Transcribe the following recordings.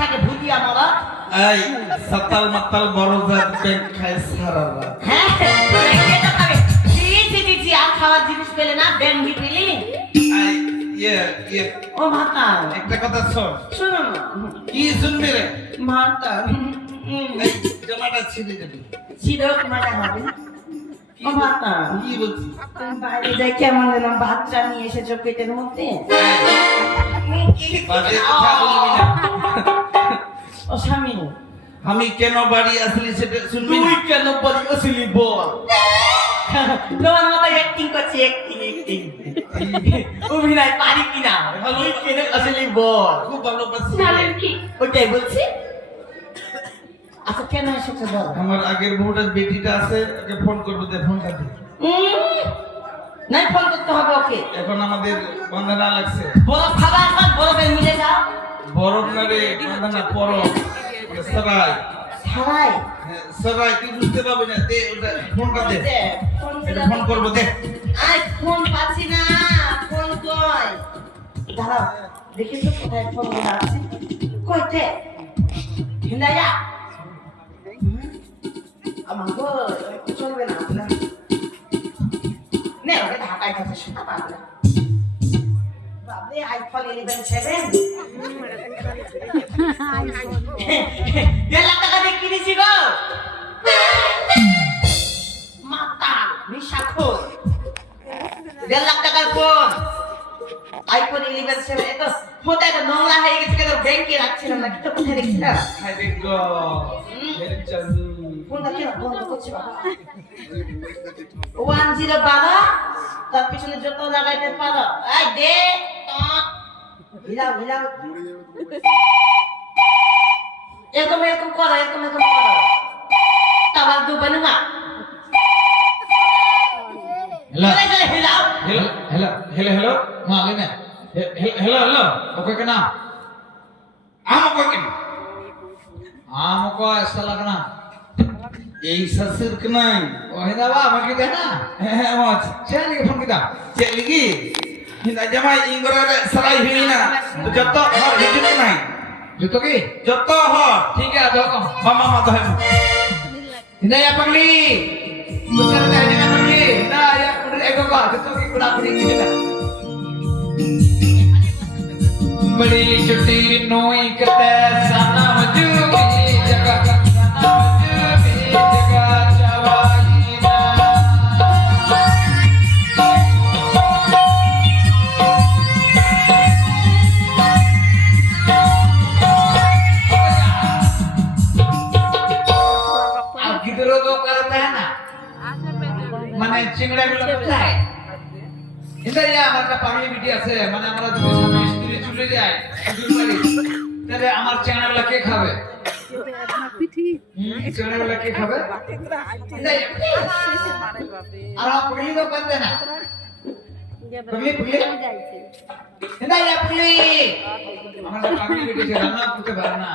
থাকে ভুতিয়া মরা এই সাতাল মাতাল বড় জাত ব্যাগ খায় সারারা হ্যাঁ এটা খাবে জি আর খাওয়ার জিনিস পেলে না ব্যাংকি পেলি এই ইয়ে ও মাতা একটা কথা শোন শোনো না কি শুনবি রে মাতা এই জামাটা ছিঁড়ে যাবে সিধক মারা হবে ও মাতা কি বলছিস বাইরে যাই কেমন যেন বাচ্চা নিয়ে এসেছো পেটের মধ্যে বাজে কথা বলবি না ও স্বামী আমি কেন বাড়ি আসলি সেটা শুনবি তুই কেন বাড়ি আসলি বল তোমার মতো অ্যাক্টিং করছি অ্যাক্টিং অভিনয় পারি কিনা তুই কেন আসলি বল খুব ভালোবাসি ওইটাই বলছি আচ্ছা কেন এসেছো বল আমার আগের বউটার বেটিটা আছে ওকে ফোন করবো দে ফোনটা দে নাই ফোন করতে হবে ওকে এখন আমাদের বন্ধনা লাগছে বড় খাবার একবার বরফে মিলে যাও বরফ না রে বন্ধনা পরব সরাই ছাড়াই সরাই তুই বুঝতে পারবি না দে ওটা ফোনটা দে এটা ফোন করবো দে আই ফোন পাচ্ছি না ফোন কই দাঁড়াও দেখি তো কোথায় ফোন আছে কইতে হিন্দাইয়া আমার গো চলবে না নে ওকে ঢাকায় কাছে শোনা পাবনা বাবরে আইফোন 11 7 1,000,000 টাকা দিয়ে কিনেছি গো মাতা নিশাখোর 1,000,000 টাকার ফোন আইফোন 11 7 এত ফোনটা এত নোংরা হয়ে গেছে কেন ব্যাংকে রাখছিলাম না কিন্তু কোথায় রেখেছিলাম হাই রে গো হেরে চালু ফোনটা কেন বন্ধ করছি বাবা 10 বাবা তার পিছনে যত লাগাইতে পারো এই দে হিলাও এরকম করো তাবার দুবে না হিলাও हेलो हाँ लेना हेलो ओके के नाम आम ओके के आम को ऐसा लगना এই শাসির কে নাই ও হিদাবা আমাকে দে না হ্যাঁ মাছ চল কি ফোন কিদা চল কি হিদা জামাই ইংরে সরাই হই না তো যত হর হিজুক নাই যত কি যত হর ঠিক আছে দেখো মামা তো है हिदा या पगली दूसरा का हिदा पगली हिदा या उधर एको का तो की कुड़ा कुड़ी की हिदा बड़ी छुट्टी नोई कते साना मजूबी जगह साना मजूबी जगह चवाईना अब किधरो तो करता है ना माने चिंगड़ा गुलो करता है এটা ইয়া আমার একটা পাগলি বিটি আছে মানে আমরা যদি স্বামী স্ত্রী চলে যাই দুই বাড়ি তাহলে আমার চ্যানেলটা কে খাবে চ্যানেলটা কে খাবে আর পাগলি তো করতে না পাগলি এটা ইয়া পাগলি আমার পাগলি বিটি রান্না করতে পারে না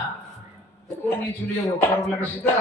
কোন নিয়ে চলে যাবো পরব লাগে সেটা